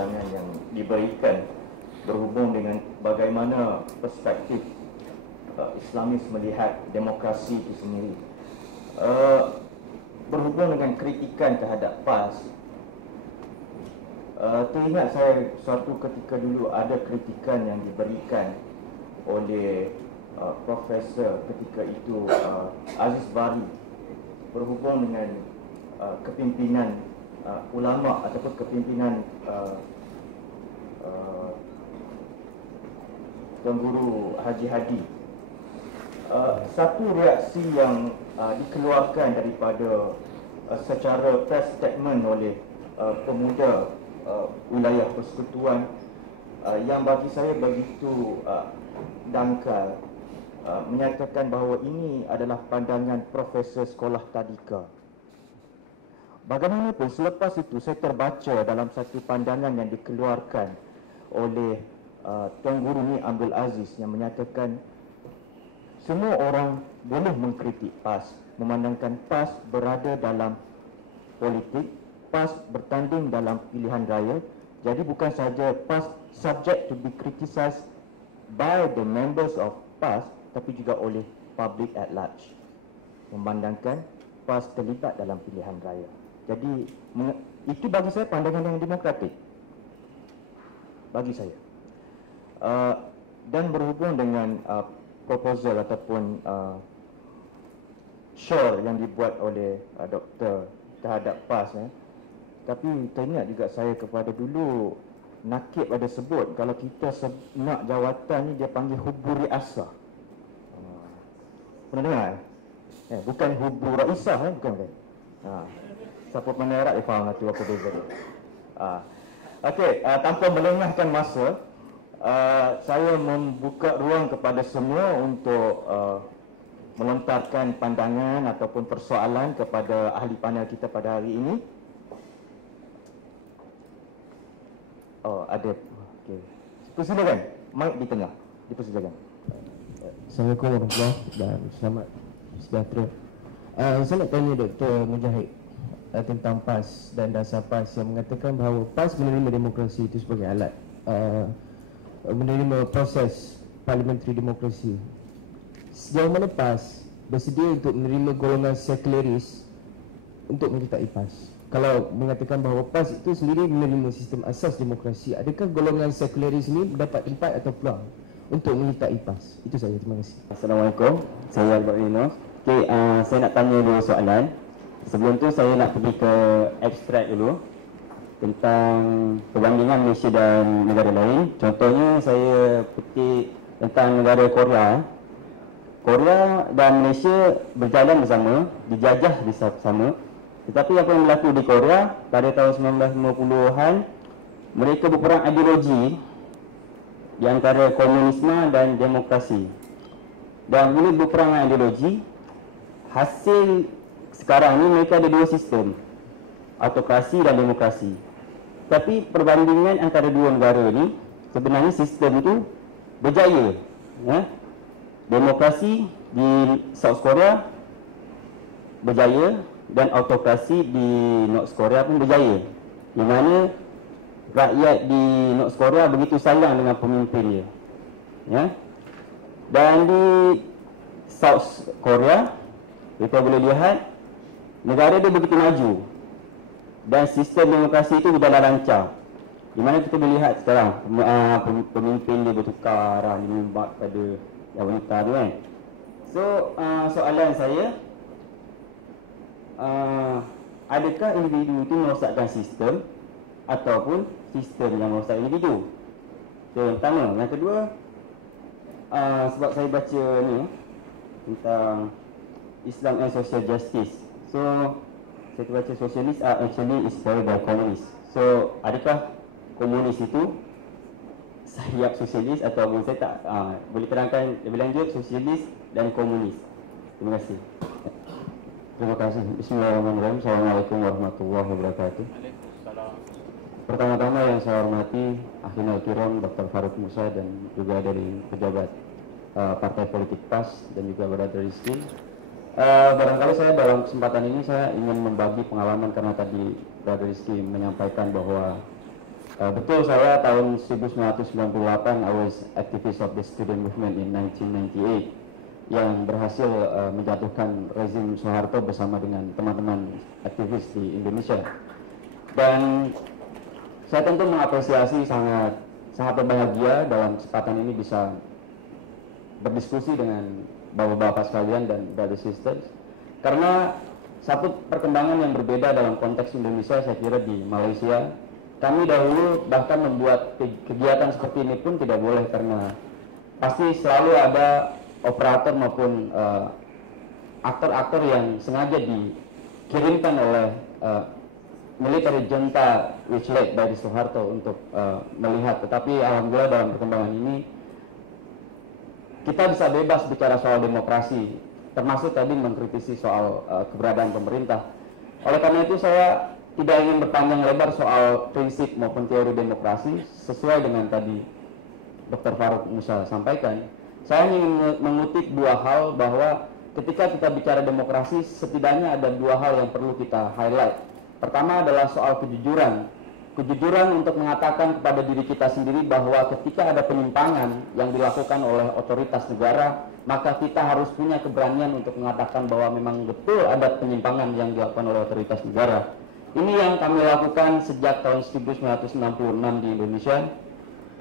pandangan yang diberikan berhubung dengan bagaimana perspektif Islamis melihat demokrasi itu sendiri. Berhubung dengan kritikan terhadap PAS, teringat saya suatu ketika dulu ada kritikan yang diberikan oleh Profesor ketika itu Aziz Bari berhubung dengan kepimpinan ulama ataupun kepimpinan Tuan Guru Haji Hadi. Satu reaksi yang dikeluarkan daripada secara press statement oleh pemuda wilayah persekutuan yang bagi saya begitu dangkal, menyatakan bahawa ini adalah pandangan Profesor Sekolah Tadika. Bagaimanapun selepas itu saya terbaca dalam satu pandangan yang dikeluarkan oleh Tuan Guru Ni Abdul Aziz yang menyatakan semua orang boleh mengkritik PAS, memandangkan PAS berada dalam politik, PAS bertanding dalam pilihan raya. Jadi bukan saja PAS subject to be criticized by the members of PAS, tapi juga oleh public at large, memandangkan PAS terlibat dalam pilihan raya. Jadi itu bagi saya pandangan yang demokratik bagi saya. Dan berhubung dengan proposal ataupun share yang dibuat oleh doktor terhadap PAS, tapi teringat juga saya kepada dulu Nakib ada sebut kalau kita nak jawatan ni dia panggil hubur riasah. Pernah dengar? Bukan hubur raisah, bukan kan? Siapa pandai Arab dia faham tu apa beza dia. Okey, tanpa melengahkan masa, saya membuka ruang kepada semua untuk melontarkan pandangan ataupun persoalan kepada ahli panel kita pada hari ini. Oh, ada. Okey. Persilakan. Mic di tengah. Dipersilakan. Assalamualaikum warahmatullahi dan selamat sejahtera. Saya nak tanya Dr. Mujahid tentang PAS dan dasar PAS yang mengatakan bahawa PAS menerima demokrasi itu sebagai alat menerima proses parliamentary demokrasi. Sejauh mana PAS bersedia untuk menerima golongan sekularis untuk menyertai PAS? Kalau mengatakan bahawa PAS itu sendiri menerima sistem asas demokrasi, adakah golongan sekularis ini mendapat tempat atau peluang untuk menyertai PAS? Itu saja, terima kasih. Assalamualaikum, saya Albert Rinos. Okay, saya nak tanya dua soalan. Sebelum tu saya nak pergi ke abstrak dulu tentang perbandingan Malaysia dan negara lain. Contohnya saya petik tentang negara Korea. Korea dan Malaysia berjalan bersama, dijajah bersama. Tetapi apa yang berlaku di Korea pada tahun 1950-an, mereka berperang ideologi di antara komunisme dan demokrasi. Dan bila berperang ideologi, hasil sekarang ni mereka ada dua sistem, autokrasi dan demokrasi. Tapi perbandingan antara dua negara ni, sebenarnya sistem itu berjaya. Demokrasi di South Korea berjaya dan autokrasi di North Korea pun berjaya. Di mana rakyat di North Korea begitu sayang dengan pemimpinnya. Dan di South Korea kita boleh lihat negara dia begitu maju dan sistem demokrasi itu berjalan lancar. Di mana kita boleh lihat sekarang pemimpin dia bertukar arah menyumbang pada yang wanita tu kan. So soalan saya, adakah individu itu merosakkan sistem ataupun sistem yang merosak individu? So yang pertama. Yang kedua, sebab saya baca ni tentang Islam and Social Justice. So saya baca socialist are actually inspired by communist. So adakah komunis itu sayap sosialis ataupun saya tak boleh terangkan lebih lanjut sosialis dan komunis? Terima kasih. Terima kasih. Bismillahirrahmanirrahim. Assalamualaikum warahmatullahi wabarakatuh. Pertama-tama yang saya hormati Akhina Al-Kiram Dr. Farouk Musa dan juga dari pejabat Partai Politik PAS dan juga Brother Rizky. Barangkali saya dalam kesempatan ini saya ingin membagi pengalaman karena tadi Brother Rizky menyampaikan bahwa Betul, saya tahun 1998 I was activist of the student movement in 1998 yang berhasil menjatuhkan rezim Soeharto bersama dengan teman-teman aktivis di Indonesia. Dan saya tentu mengapresiasi sangat berbahagia dalam kesempatan ini bisa berdiskusi dengan bapak-bapak sekalian dan brother sisters, karena satu perkembangan yang berbeda dalam konteks Indonesia saya kira di Malaysia. Kami dahulu bahkan membuat kegiatan seperti ini pun tidak boleh karena pasti selalu ada operator maupun aktor-aktor yang sengaja dikirimkan oleh military junta which led by Soeharto untuk melihat. Tetapi alhamdulillah dalam perkembangan ini kita bisa bebas bicara soal demokrasi, termasuk tadi mengkritisi soal keberadaan pemerintah. Oleh karena itu saya tidak ingin berpanjang lebar soal prinsip maupun teori demokrasi, sesuai dengan tadi Dr. Farouk Musa sampaikan. Saya ingin mengutip dua hal, bahwa ketika kita bicara demokrasi setidaknya ada dua hal yang perlu kita highlight. Pertama adalah soal kejujuran. Kejujuran untuk mengatakan kepada diri kita sendiri bahwa ketika ada penyimpangan yang dilakukan oleh otoritas negara, maka kita harus punya keberanian untuk mengatakan bahwa memang betul ada penyimpangan yang dilakukan oleh otoritas negara. Ini yang kami lakukan sejak tahun 1966 di Indonesia,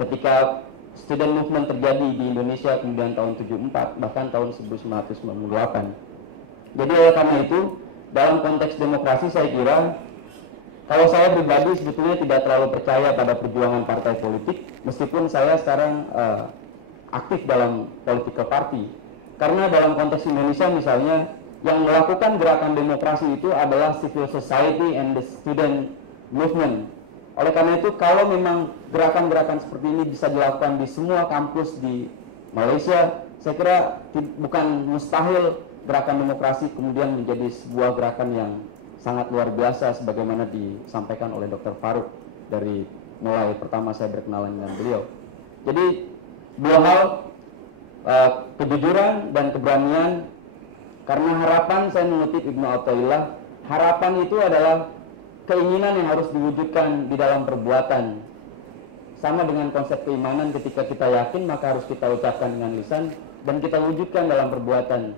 ketika student movement terjadi di Indonesia, kemudian tahun 74, bahkan tahun 1998. Jadi oleh karena itu, dalam konteks demokrasi saya kira, kalau saya pribadi sebetulnya tidak terlalu percaya pada perjuangan partai politik, meskipun saya sekarang aktif dalam political party. Karena dalam konteks Indonesia misalnya, yang melakukan gerakan demokrasi itu adalah civil society and the student movement. Oleh karena itu, kalau memang gerakan-gerakan seperti ini bisa dilakukan di semua kampus di Malaysia, saya kira bukan mustahil gerakan demokrasi kemudian menjadi sebuah gerakan yang sangat luar biasa sebagaimana disampaikan oleh Dr. Farouk dari mulai pertama saya berkenalan dengan beliau. Jadi dua hal, kejujuran dan keberanian. Karena harapan, saya mengutip Ibnu Athaillah, harapan itu adalah keinginan yang harus diwujudkan di dalam perbuatan. Sama dengan konsep keimanan, ketika kita yakin maka harus kita ucapkan dengan lisan dan kita wujudkan dalam perbuatan.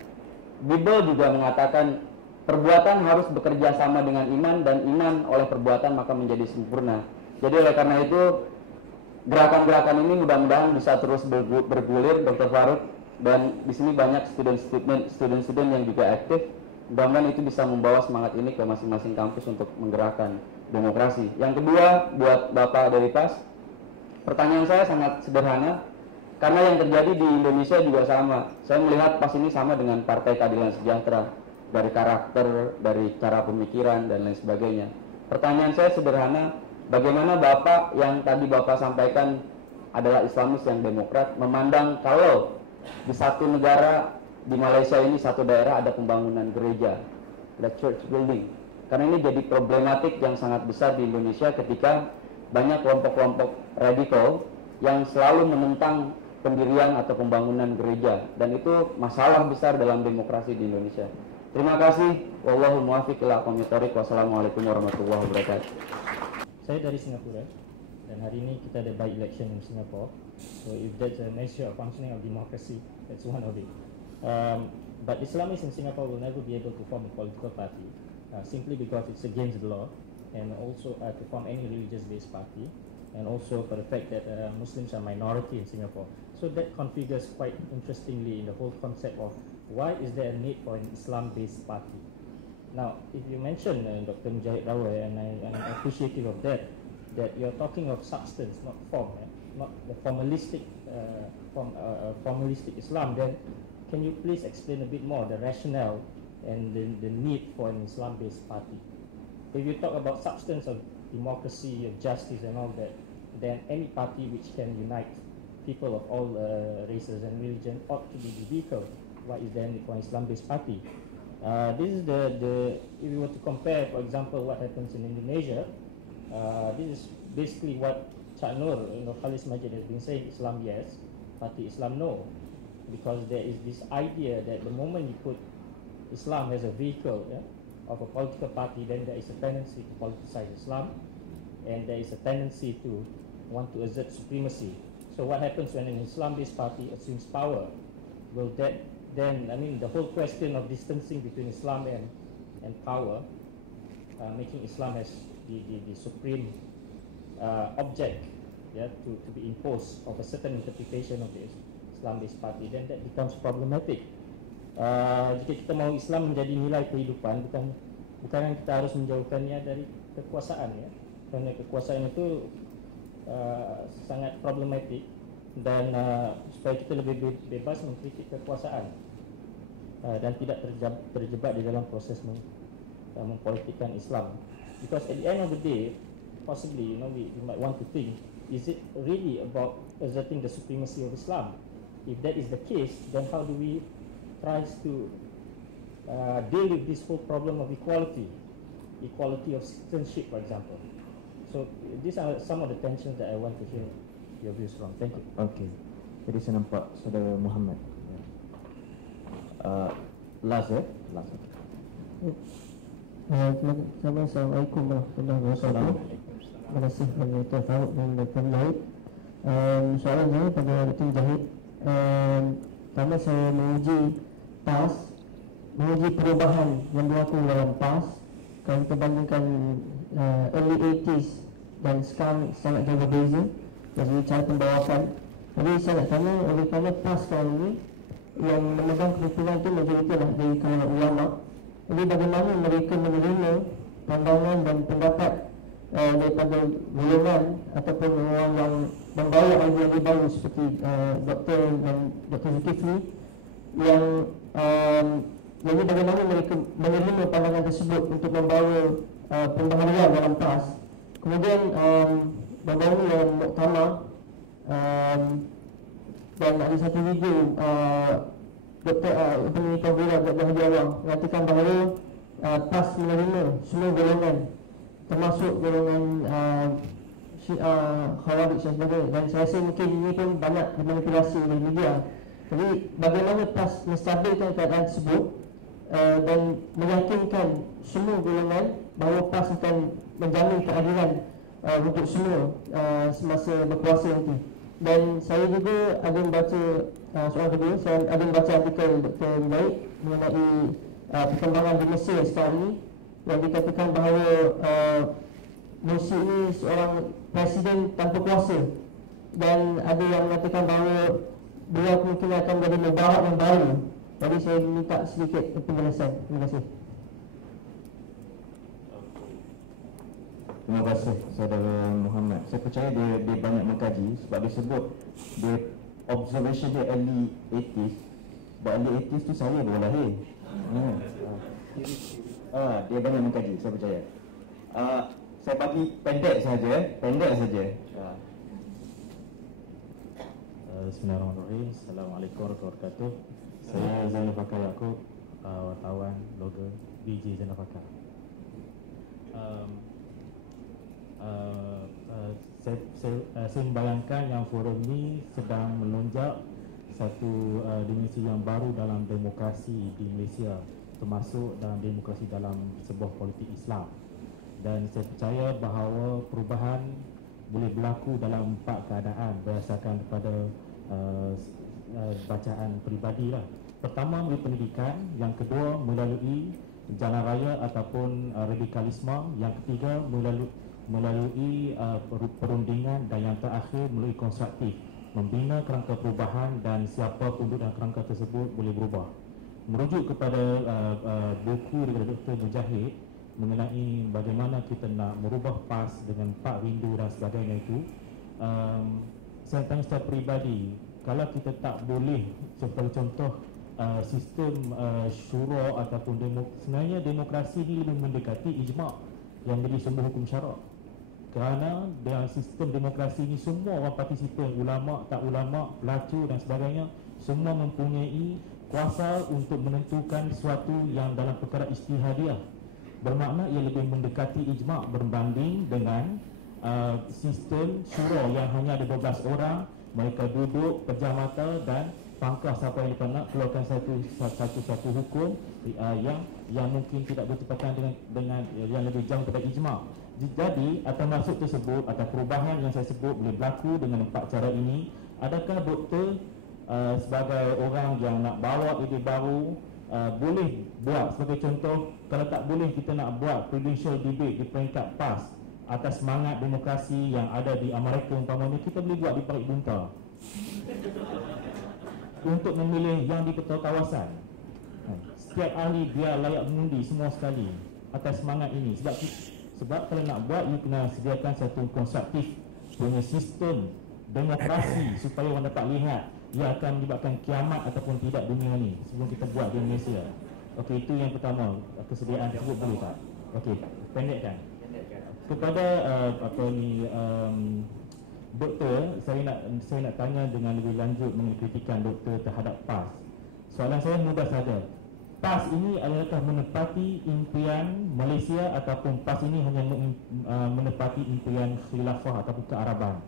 Bible juga mengatakan perbuatan harus bekerja sama dengan iman, dan iman oleh perbuatan maka menjadi sempurna. Jadi oleh karena itu gerakan-gerakan ini mudah-mudahan bisa terus bergulir, Dr. Farouk. Dan di sini banyak student yang juga aktif. Mudah-mudahan itu bisa membawa semangat ini ke masing-masing kampus untuk menggerakkan demokrasi. Yang kedua, buat Bapak dari PAS, pertanyaan saya sangat sederhana, karena yang terjadi di Indonesia juga sama. Saya melihat PAS ini sama dengan Partai Keadilan Sejahtera, dari karakter, dari cara pemikiran, dan lain sebagainya. Pertanyaan saya sederhana, bagaimana Bapak yang tadi Bapak sampaikan adalah Islamis yang demokrat, memandang kalau di satu negara di Malaysia ini, satu daerah ada pembangunan gereja, ada church building. Karena ini jadi problematik yang sangat besar di Indonesia ketika banyak kelompok-kelompok radikal yang selalu menentang pendirian atau pembangunan gereja, dan itu masalah besar dalam demokrasi di Indonesia. Terima kasih. Wallahu muwaffiq ila aqwamit thoriq. Wassalamualaikum warahmatullahi wabarakatuh. Saya dari Singapura, dan hari ini kita ada by election in Singapore. So if that's an issue of functioning of democracy, that's one of it. But Islamists in Singapore will never be able to form a political party, simply because it's against the law, and also to form any religious-based party, and also for the fact that Muslims are minority in Singapore. So that configures quite interestingly in the whole concept of why is there a need for an Islam-based party. Now, if you mention Dr. Mujahid Rawai, and I'm appreciative of that you're talking of substance, not form, not the formalistic Islam, then can you please explain a bit more the rationale and the need for an Islam-based party? If you talk about substance of democracy, of justice and all that, then any party which can unite people of all races and religion ought to be the vehicle. Why is there a need for an Islam-based party? This is if you were to compare, for example, what happens in Indonesia, this is basically what Cak Nur, Khalis Majid has been saying: Islam yes, Parti Islam no, because there is this idea that the moment you put Islam as a vehicle of a political party, then there is a tendency to politicize Islam, and there is a tendency to want to exert supremacy. So what happens when an Islam-based party assumes power? Will that then, I mean, the whole question of distancing between Islam and power, making Islam as the supreme object, yeah, to be imposed of a certain interpretation of the Islam-based party, then that becomes problematic. Jika kita mahu Islam menjadi nilai kehidupan, bukan kita harus menjauhkannya dari kekuasaan, ya, kerana kekuasaan itu sangat problematik, dan supaya kita lebih bebas mengkritik kekuasaan dan tidak terjebak di dalam proses mempolitikkan Islam. Because at the end of the day, possibly, we might want to think, is it really about asserting the supremacy of Islam? If that is the case, then how do we try to deal with this whole problem of equality of citizenship, for example? So these are some of the tensions that I want to hear your views from. Thank you. Okey. Jadi saya nampak saudara Muhammad. Last. Assalamualaikum warahmatullahi wabarakatuh. Terima kasih kepada Dr. Farouk dan Dr. Zahid. Soalan saya pada Dr. Zahid, pertama saya menguji PAS, menguji perubahan yang berlaku dalam PAS. Kalau kita bandingkan early 80s dan sekarang sangat jauh berbeza dari cara pembawakan. Jadi saya nak tanya, oleh kerana PAS sekarang ini yang memegang kepimpinan itu majoriti lah dari kalangan ulama, jadi bagaimana mereka menerima pandangan dan pendapat daripada golongan ataupun orang yang membawa idea baru seperti Dr. dan Dr. Zulkifli yang jadi bagaimana mereka menerima pandangan tersebut untuk membawa pembaharuan dalam PAS. Kemudian baru-baru yang muktamar dan ada satu video Dr. Penelitian Bura Dr. Hadi Awang mengatakan bahawa PAS menerima semua golongan, termasuk golongan Khawarij dan sebagainya, dan saya rasa mungkin ini pun banyak dimanipulasi oleh media. Jadi bagaimana PAS menstabilkan keadaan tersebut dan meyakinkan semua golongan bahawa PAS akan menjamin keadilan untuk semua semasa berkuasa nanti. Dan saya juga ada membaca soalan kedua, saya ada membaca artikel Dr. Baik mengenai perkembangan di Mesir sekarang ini, yang dikatakan bahawa Morsi ini seorang presiden tanpa kuasa, dan ada yang mengatakan bahawa beliau kemungkinan akan menjadi Mubarak yang baru. Jadi saya minta sedikit penjelasan. Terima kasih. Terima kasih saudara Muhammad. Saya percaya dia banyak mengkaji sebab dia sebut dia observation dia early 80s. Sebab early 80s tu saya baru lahir. Dia banyak mengkaji, saya percaya. Saya bagi pendek saja. Bismillahirrahmanirrahim. Assalamualaikum warahmatullahi wabarakatuh. Saya Zainal Fakar Yaakob, wartawan blogger BJ Zainal Fakar. Saya membayangkan yang forum ini sedang melonjak satu dimensi yang baru dalam demokrasi di Malaysia, termasuk dalam demokrasi dalam sebuah politik Islam. Dan saya percaya bahawa perubahan boleh berlaku dalam 4 keadaan berdasarkan kepada bacaan peribadi lah. Pertama melalui pendidikan, yang kedua melalui jalan raya ataupun radikalisme, yang ketiga melalui perundingan, dan yang terakhir melalui konstruktif, membina kerangka perubahan dan siapa pun duduk dalam kerangka tersebut boleh berubah. Merujuk kepada buku daripada Dr. Mujahid mengenai bagaimana kita nak merubah PAS dengan 4 rindu dan sebagainya itu, saya tanya secara peribadi, kalau kita tak boleh contoh sistem syura ataupun sebenarnya demokrasi ini lebih mendekati ijma' yang menjadi sumber hukum syarak. Kerana dalam sistem demokrasi ini semua orang partisipan, ulama, tak ulama, pelacur dan sebagainya, semua mempunyai kuasa untuk menentukan sesuatu yang dalam perkara ijtihadiah. Bermakna ia lebih mendekati ijma' berbanding dengan sistem syura yang hanya ada 12 orang, mereka duduk pejam mata dan pangkah siapa yang kita nak, keluarkan satu hukum yang mungkin tidak bertepatan dengan yang lebih jauh daripada ijma'. Jadi atas maksud tersebut, atas perubahan yang saya sebut boleh berlaku dengan 4 cara ini. Adakah doktor sebagai orang yang nak bawa ide baru boleh buat, sebagai contoh, kalau tak boleh kita nak buat presidential debate di peringkat PAS atas semangat demokrasi yang ada di Amerika umpamanya, kita boleh buat di Parit Bunta untuk memilih yang di ketua kawasan. Setiap ahli dia layak mengundi semua sekali atas semangat ini. Sebab kalau nak buat, you kena sediakan satu konstruktif punya sistem demokrasi supaya orang dapat lihat ia akan menyebabkan kiamat ataupun tidak dunia ni sebelum kita buat di Malaysia. Okey, itu yang pertama, kesediaan tersebut boleh tak? Okey, pendekkan. Kepada doktor, saya nak tanya dengan lebih lanjut mengenai kritikan doktor terhadap PAS. Soalan saya mudah saja. PAS ini adakah menepati impian Malaysia ataupun PAS ini hanya menepati impian khilafah ataupun kearaban?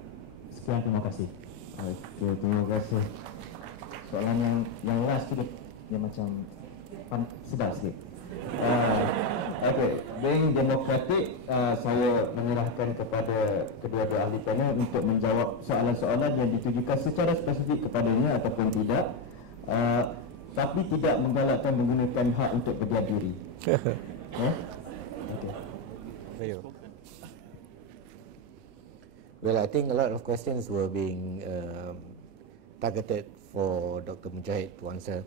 Sekian, terima kasih. Okey, terima kasih. Soalan yang last sikit, dia macam sedap sikit. Okey, being demokratik, saya menyerahkan kepada kedua-dua ahli panel untuk menjawab soalan-soalan yang ditujukan secara spesifik kepadanya ataupun tidak, tapi tidak menggalakkan menggunakan hak untuk berdiam diri. Okay. Well, I think a lot of questions were being targeted for Dr. Mujahid to answer.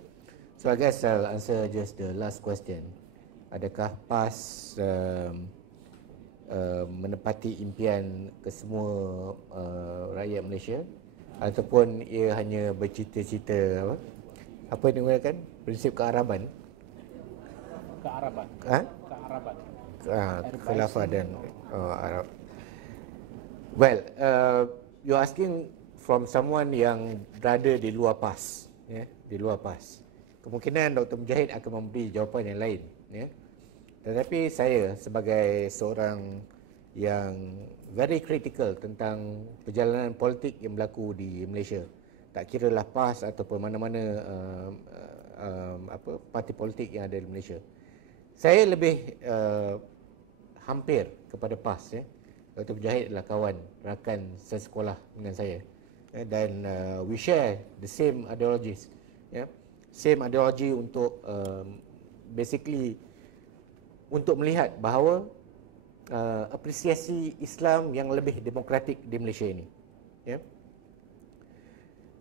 So I guess I'll answer just the last question. Adakah PAS menepati impian kesemua rakyat Malaysia, ataupun ia hanya bercita-cita apa yang digunakan? Prinsip kearaban? Kearaban. Kearaban. Khilafah dan Arab. Well, you're asking from someone yang berada di luar PAS, di luar PAS. Kemungkinan Dr. Mujahid akan memberi jawapan yang lain, Tetapi saya sebagai seorang yang very critical tentang perjalanan politik yang berlaku di Malaysia, tak kiralah PAS ataupun mana-mana parti politik yang ada di Malaysia, saya lebih hampir kepada PAS. Dr. Mujahid adalah kawan, rakan sesekolah dengan saya, dan we share the same ideologies, same ideology untuk basically untuk melihat bahawa apresiasi Islam yang lebih demokratik di Malaysia ini.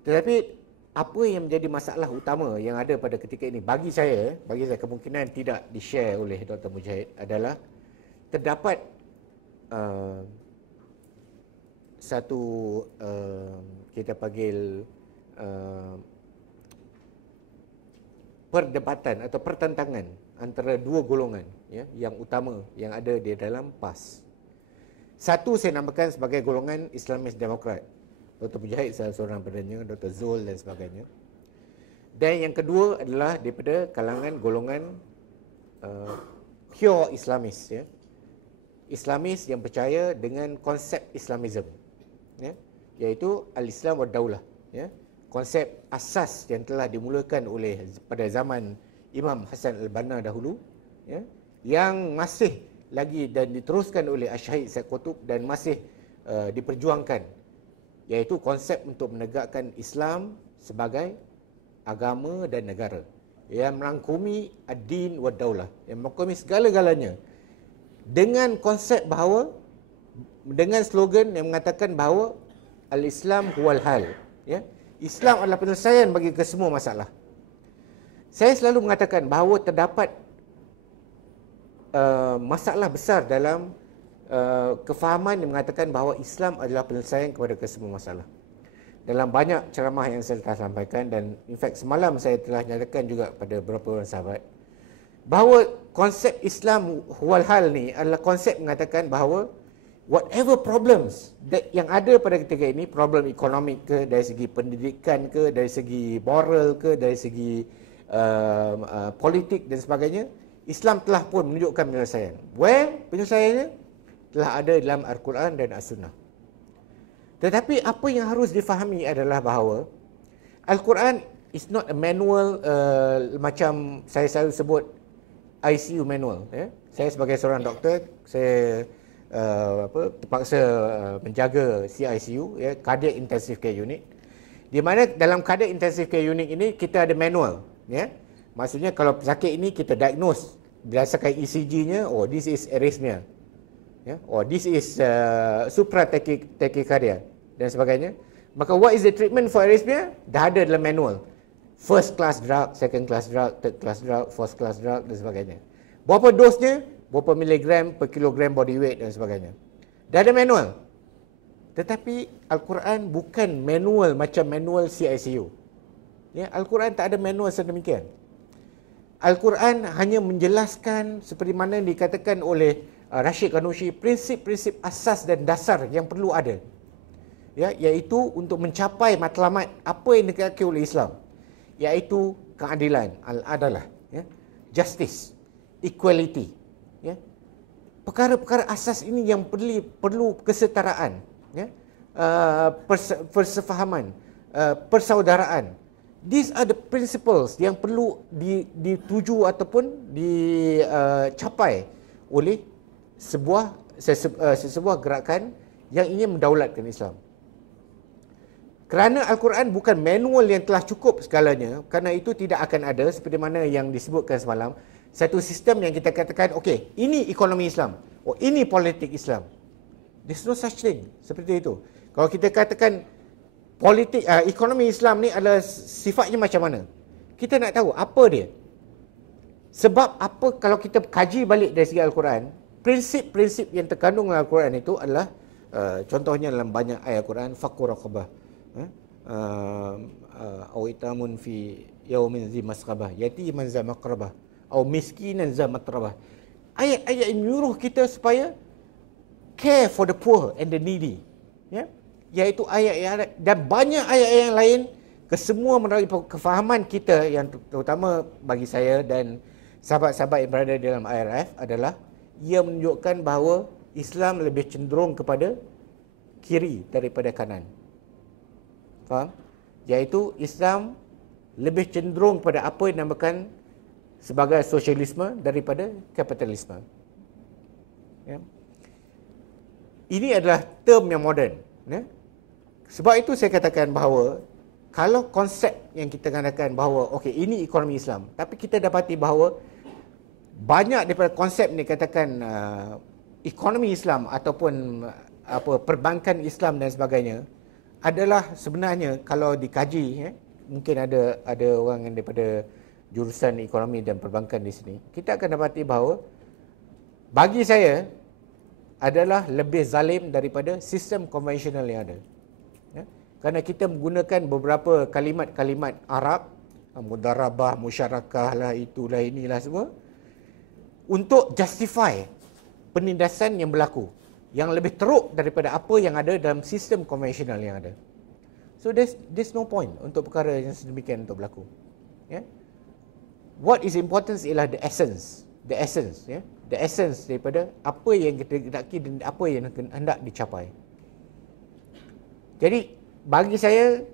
Tetapi apa yang menjadi masalah utama yang ada pada ketika ini bagi saya kemungkinan tidak di-share oleh Dr. Mujahid adalah terdapat satu kita panggil perdebatan atau pertentangan antara dua golongan yang utama yang ada di dalam PAS. Satu saya namakan sebagai golongan Islamis Demokrat, Dr. Mujahid salah seorang padanya, Dr. Zul dan sebagainya. Dan yang kedua adalah daripada kalangan golongan pure Islamis, Islamis yang percaya dengan konsep Islamism, iaitu al-Islam wa daulah, konsep asas yang telah dimulakan oleh pada zaman Imam Hasan al-Banna dahulu, yang masih lagi dan diteruskan oleh Asy-Syahid Said Qutb dan masih diperjuangkan, iaitu konsep untuk menegakkan Islam sebagai agama dan negara yang merangkumi ad-din wa daulah, yang merangkumi segala-galanya, dengan konsep bahawa, dengan slogan yang mengatakan bahawa al-Islam huwal hal, Islam adalah penyelesaian bagi kesemua masalah. Saya selalu mengatakan bahawa terdapat masalah besar dalam kefahaman yang mengatakan bahawa Islam adalah penyelesaian kepada kesemua masalah. Dalam banyak ceramah yang saya telah sampaikan, dan in fact semalam saya telah nyatakan juga pada beberapa orang sahabat, bahawa konsep Islam huwal hal ni adalah konsep mengatakan bahawa whatever problems yang ada pada ketika ini, problem ekonomi ke, dari segi pendidikan ke, dari segi moral ke, dari segi politik dan sebagainya, Islam telah pun menunjukkan penyelesaian. Penyelesaiannya telah ada dalam Al-Quran dan As-Sunnah. Tetapi apa yang harus difahami adalah bahawa Al-Quran it's not a manual macam saya selalu sebut ICU manual. Saya sebagai seorang doktor, saya terpaksa menjaga CICU, Cardiac Intensive Care Unit, di mana dalam Cardiac Intensive Care Unit ini kita ada manual. Maksudnya kalau pesakit ini kita diagnose berdasarkan ECG-nya, oh this is arrhythmia, or this is supratachycardia dan sebagainya. Maka what is the treatment for arrhythmia? Dah ada dalam manual. First class drug, second class drug, third class drug, fourth class drug dan sebagainya. Berapa dosnya? Berapa miligram per kilogram body weight dan sebagainya. Dah ada manual. Tetapi Al-Quran bukan manual macam manual CICU. Al-Quran tak ada manual sedemikian. Al-Quran hanya menjelaskan seperti mana dikatakan oleh Rashid Ghannouchi, prinsip-prinsip asas dan dasar yang perlu ada. Iaitu untuk mencapai matlamat apa yang dikatakan oleh Islam. Iaitu keadilan, al-adalah, justice, equality. Perkara-perkara asas ini yang perlu kesetaraan, persefahaman, persaudaraan. These are the principles yang perlu dituju ataupun dicapai oleh sebuah gerakan yang ingin mendaulatkan Islam. Kerana Al-Quran bukan manual yang telah cukup segalanya, kerana itu tidak akan ada seperti mana yang disebutkan semalam, satu sistem yang kita katakan, okey, ini ekonomi Islam, oh ini politik Islam. There's no such thing seperti itu. Kalau kita katakan politik ekonomi Islam ni adalah sifatnya macam mana, kita nak tahu apa dia. Sebab apa, kalau kita kaji balik dari segi Al-Quran, prinsip-prinsip yang terkandung dalam Al-Quran itu adalah contohnya dalam banyak ayat Al-Quran, faqur raqabah, au itamun fi yaumin zi masqabah, yatiman za maqrabah, au miskinan za matrabah. Ayat-ayat yang menyuruh kita supaya care for the poor and the needy, iaitu ayat-ayat dan banyak ayat-ayat yang lain. Kesemua melalui kefahaman kita yang terutama bagi saya dan sahabat-sahabat yang berada dalam IRF adalah ia menunjukkan bahawa Islam lebih cenderung kepada kiri daripada kanan. Faham? Iaitu Islam lebih cenderung pada apa yang dinamakan sebagai sosialisme daripada kapitalisme. Ini adalah term yang moden. Sebab itu saya katakan bahawa kalau konsep yang kita katakan bahawa okey, ini ekonomi Islam, tapi kita dapati bahawa banyak daripada konsep ni katakan ekonomi Islam ataupun perbankan Islam dan sebagainya adalah sebenarnya kalau dikaji, mungkin ada orang yang daripada jurusan ekonomi dan perbankan di sini, kita akan dapati bahawa bagi saya adalah lebih zalim daripada sistem konvensional yang ada. Kerana kita menggunakan beberapa kalimat-kalimat Arab, mudarabah, musyarakah lah, itulah, inilah semua, untuk justify penindasan yang berlaku, yang lebih teruk daripada apa yang ada dalam sistem konvensional yang ada. So there's no point untuk perkara yang sedemikian untuk berlaku. What is important ialah the essence, the essence daripada apa yang kita hendaki dan apa yang hendak dicapai. Jadi bagi saya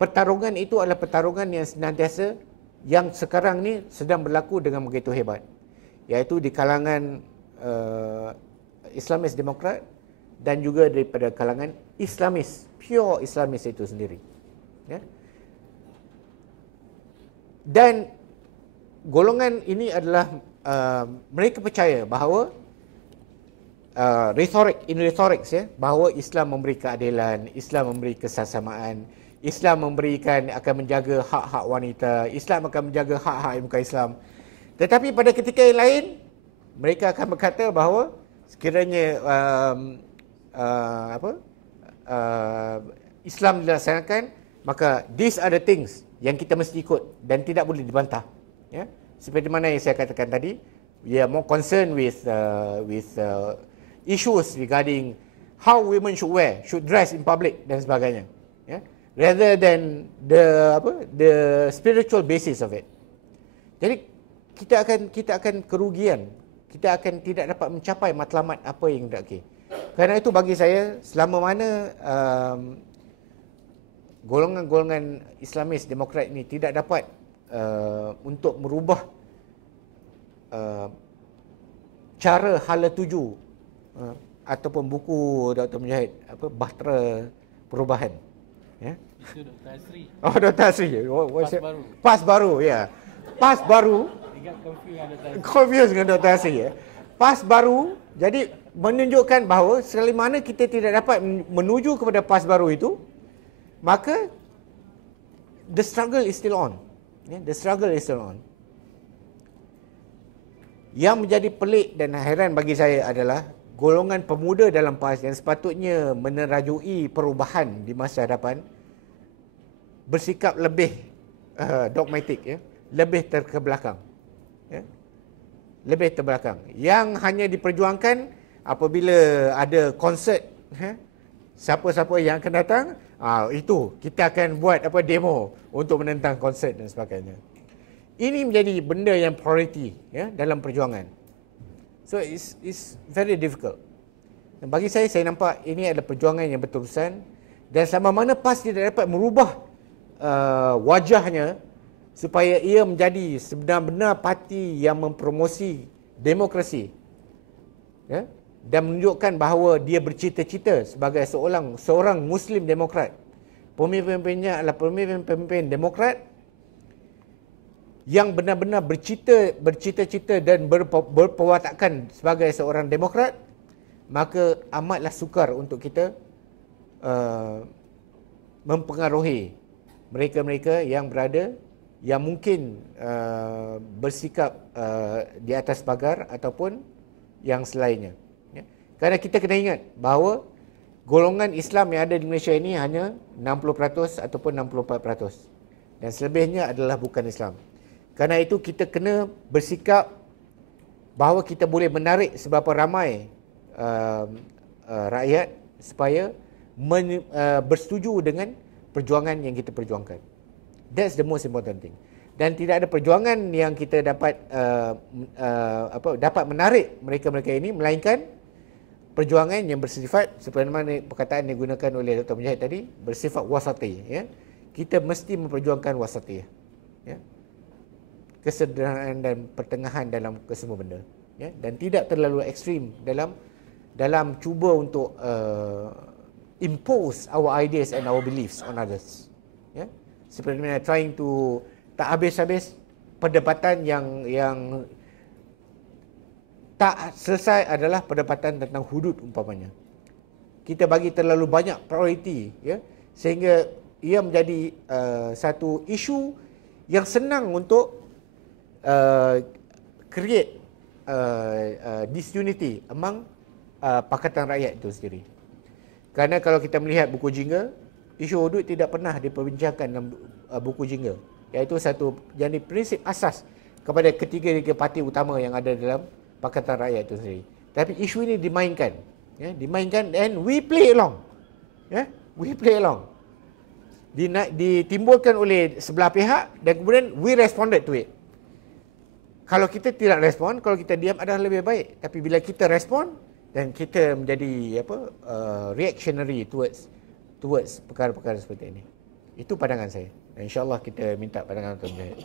pertarungan itu adalah pertarungan yang senantiasa yang sekarang ni sedang berlaku dengan begitu hebat, iaitu di kalangan Islamis Demokrat dan juga daripada kalangan Islamis, pure Islamis itu sendiri. Dan golongan ini adalah mereka percaya bahawa rhetorics, bahawa Islam memberi keadilan, Islam memberi kesesamaan, Islam memberikan, akan menjaga hak-hak wanita, Islam akan menjaga hak-hak muka Islam. Tetapi pada ketika yang lain, mereka akan berkata bahawa sekiranya Islam dilaksanakan, maka these are the things yang kita mesti ikut dan tidak boleh dibantah. Seperti mana yang saya katakan tadi, we are more concerned with issues regarding how women should dress in public dan sebagainya, rather than the spiritual basis of it. Jadi kita akan kerugian, kita akan tidak dapat mencapai matlamat apa yang dikatakan. Kerana itu bagi saya, selama mana golongan-golongan Islamis Demokrat ini tidak dapat untuk merubah cara hala tuju ataupun buku Dr. Mujahid Bahtera Perubahan, ya. Itu Dr. Asri. Oh, Dr. Asri. PAS baru. PAS baru, ya. PAS baru. Ingat Confused dengan Dr. Asri, ya. PAS baru, jadi menunjukkan bahawa sekali mana kita tidak dapat menuju kepada PAS baru itu, maka the struggle is still on. Yeah, the struggle is still on. Yang menjadi pelik dan heran bagi saya adalah golongan pemuda dalam PAS yang sepatutnya menerajui perubahan di masa hadapan bersikap lebih dogmatik, ya, lebih terkebelakang, ya, lebih terbelakang. Yang hanya diperjuangkan apabila ada konsert, siapa-siapa yang akan datang, itu kita akan buat demo untuk menentang konsert dan sebagainya. Ini menjadi benda yang priority, ya, dalam perjuangan. So it's very difficult. Dan bagi saya nampak ini adalah perjuangan yang berterusan, dan selama mana PAS tidak dapat merubah wajahnya supaya ia menjadi sebenar-benar parti yang mempromosi demokrasi, ya, dan menunjukkan bahawa dia bercita-cita sebagai seorang Muslim Demokrat. Pemimpin-pemimpinnya adalah pemimpin-pemimpin Demokrat yang benar-benar bercita-cita dan berperwatakan sebagai seorang Demokrat, maka amatlah sukar untuk kita mempengaruhi mereka-mereka yang berada, yang mungkin bersikap di atas pagar ataupun yang selainnya. Ya. Kerana kita kena ingat bahawa golongan Islam yang ada di Malaysia ini hanya 60% ataupun 64%. Dan selebihnya adalah bukan Islam. Kerana itu kita kena bersikap bahawa kita boleh menarik seberapa ramai rakyat supaya bersetuju dengan perjuangan yang kita perjuangkan. That's the most important thing. Dan tidak ada perjuangan yang kita dapat dapat menarik mereka-mereka ini, melainkan perjuangan yang bersifat seperti mana perkataan yang digunakan oleh Dr. Mujahid tadi, bersifat wasati, ya. Kita mesti memperjuangkan wasati, ya. Kesederhanaan dan pertengahan dalam kesemua benda, ya, dan tidak terlalu ekstrim dalam cuba untuk impose our ideas and our beliefs on others, ya. Seperti mana trying to tak habis-habis perdebatan yang tak selesai adalah perdebatan tentang hudud umpamanya. Kita bagi terlalu banyak prioriti, ya, sehingga ia menjadi satu isu yang senang untuk create disunity among pakatan rakyat itu sendiri. Kerana kalau kita melihat buku jingga, isu hudud tidak pernah diperbincangkan dalam buku jingga, iaitu satu jadi prinsip asas kepada ketiga-tiga parti utama yang ada dalam Pakatan Rakyat itu sendiri. Tapi isu ini dimainkan, ya, dimainkan, and we play along, ya, we play along. Ditimbulkan oleh sebelah pihak dan kemudian we responded to it. Kalau kita tidak respon, kalau kita diam adalah lebih baik. Tapi bila kita respon dan kita menjadi reactionary towards perkara-perkara seperti ini. Itu pandangan saya. InsyaAllah kita minta pandangan Tuan Mujahid.